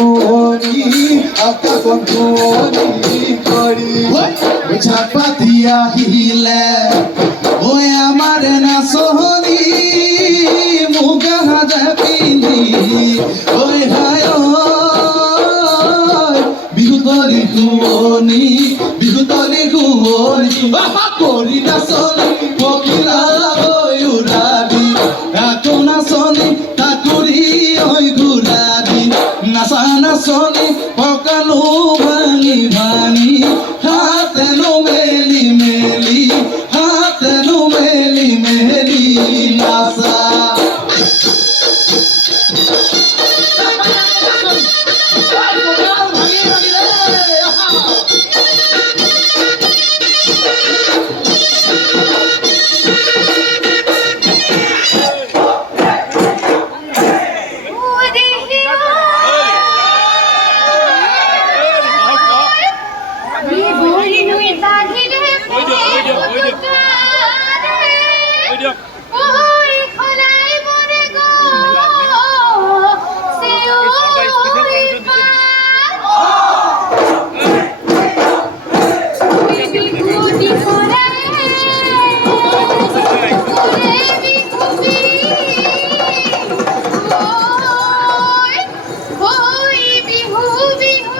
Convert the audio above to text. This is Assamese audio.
গুণী আকা গুণী করি ছাপাতি আহিলে ওই আমার না সোহনি মুগা হাজা পিন্ধি ওই হায় বিহুতলি গুণী করি না সোহনি